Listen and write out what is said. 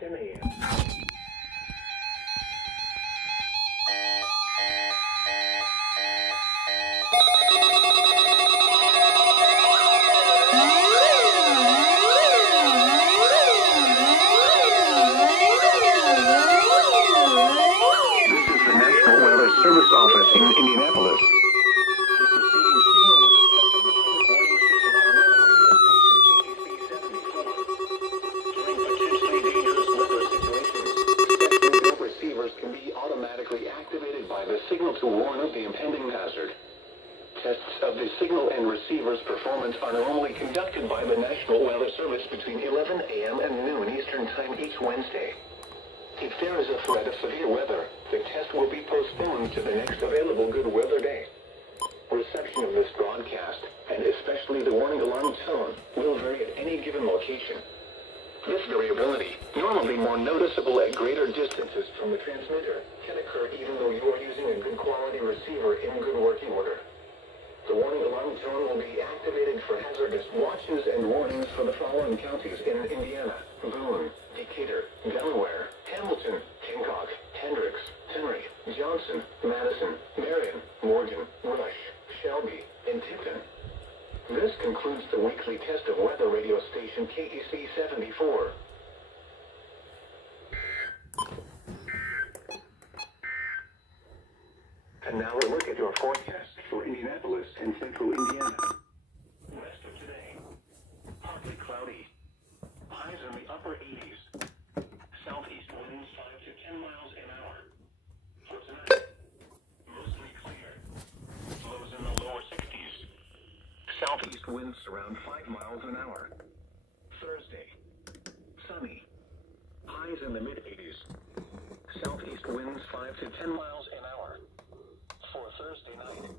10 a.m. Service office in Indianapolis. The preceding signal was a test of the public warning system on weather radio station KEC74. During potentially dangerous weather situations, spectrum receivers can be automatically activated by the signal to warn of the impending hazard. Tests of the signal and receiver's performance are normally conducted by the National Weather Service between 11 a.m. and noon Eastern Time each Wednesday. If there is a threat of severe weather, the test will be postponed to the next available good weather day. Reception of this broadcast, and especially the warning alarm tone, will vary at any given location. This variability, normally more noticeable at greater distances from the transmitter, can occur even though you are using a good quality receiver in good working order. The warning alarm tone will be activated for hazardous watches and warnings for the following counties in Indiana: Boone, Decatur, Delaware, Hamilton, Hancock, Hendricks, Henry, Johnson, Madison, Marion, Morgan, Rush, Shelby, and Tipton. This concludes the weekly test of weather radio station KEC74. And now a look at your forecast for Indianapolis and central Indiana. West of today, partly cloudy. Highs in the upper 80s. Southeast winds 5 to 10 miles an hour. For tonight, mostly clear. Lows in the lower 60s. Southeast winds around 5 miles an hour. Thursday, sunny. Highs in the mid-80s. Southeast winds 5 to 10 miles an hour. For Thursday night.